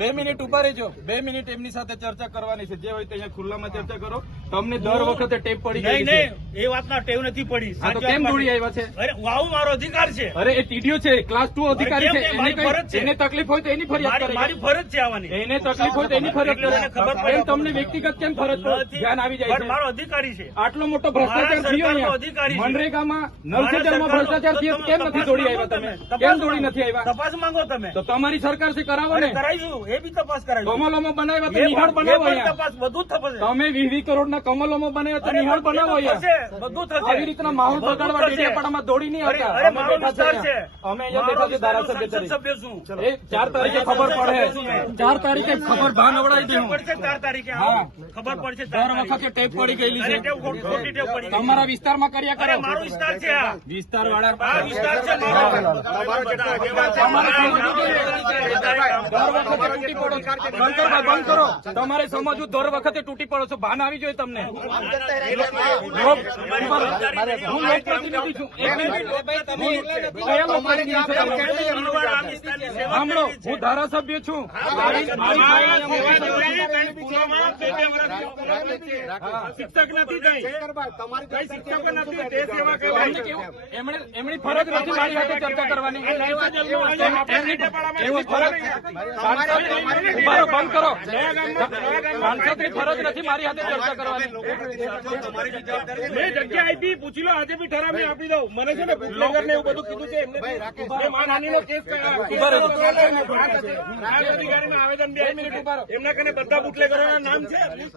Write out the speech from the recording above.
બે મિનિટ ઊભા રહેજો. બે મિનિટ એમની સાથે ચર્ચા કરવાની છે. જે હોય તે અહીંયા ખુલ્લામાં ચર્ચા કરો. તમને દર વખતે ટેપ પડી ગઈ નહીં એ વાતના ટેવ નથી પડી. તો કેમ દોડી આવ્યા છે? અરે હું મારો અધિકાર છે. અરે એ ટીડીઓ છે. ક્લાસ ટુ અધિકારી છે. એને ફરજ તકલીફ હોય તો એની ફરિયાદ મારી કરે મારી ફરજ છે આવવાની. એને તકલીફ હોય તો એની ખબર કરે. પડે. તમને વ્યક્તિગત કેમ ફરજ ધ્યાન આવી જાય છે. મારો અધિકારી છે. આટલો મોટો ભ્રષ્ટાચાર થયો અહીંયા. અધિકારી મનરેગામાં મારા ભ્રષ્ટાચાર થયો કેમ નથી દોડી આવ્યા તમે? કેમ દોડી નથી આવ્યા? તપાસ માંગો તમે. તો તમારી સરકાર છે કરાવો ને કરાવીશું. એ બી તપાસ કરાવીશું. કમલોમાં બનાવ્યા તો નિહાળ બનાવો તપાસ બધું થશે. તમે વીસ વીસ કરોડના કમલોમાં બનાવ્યા તો નિહાળ બનાવો બધું થશે. આવી રીતના માહોલ બગાડવા. ડેડિયાપાડામાં દોડી નહીં આવતા. અમે બેઠા છે અમે અહીંયા બેઠા છે ધારાસભ્ય સભ્ય છું. એ ચાર તારીખે ખબર પડે. ચાર તારીખે ખબર ભાન અવડાવી દે ચાર તારીખે. ખબર પડશે દર વખતે ટેપ પડી ગયેલી છે. તમારા વિસ્તારમાં કર્યા કરે. મારો વિસ્તાર છે વિસ્તાર વાળા વિસ્તાર છે મારો. તમારા દર વખતે તૂટી પડો છો. બંધ કરો. તમારે સમજવું દર વખતે તૂટી પડો છો. ભાન આવી જોઈએ તમને. હું લોકપ્રતિનિધિ છું? સાંભળો. હું ધારાસભ્ય છું. શિક્ષક નથી કઈ શિક્ષકો નથી તે સેવા એમને એમણે એમની ફરજ નથી મારી સાથે ચર્ચા કરવાની એમની ફરજ ઊભા બંધ કરો સાંસદની ફરજ નથી મારી સાથે ચર્ચા કરવાની મેં જગ્યા આપી પૂછી લો આજે બી ઠરાવ આપી દઉં મને છે ને બુટલેગર ને એવું બધું કીધું છે એમને મેં માનહાનિનો કેસ. ઊભા આવેદન બે મિનિટ છે. એમના કને બધા બુટલેગરોના નામ છે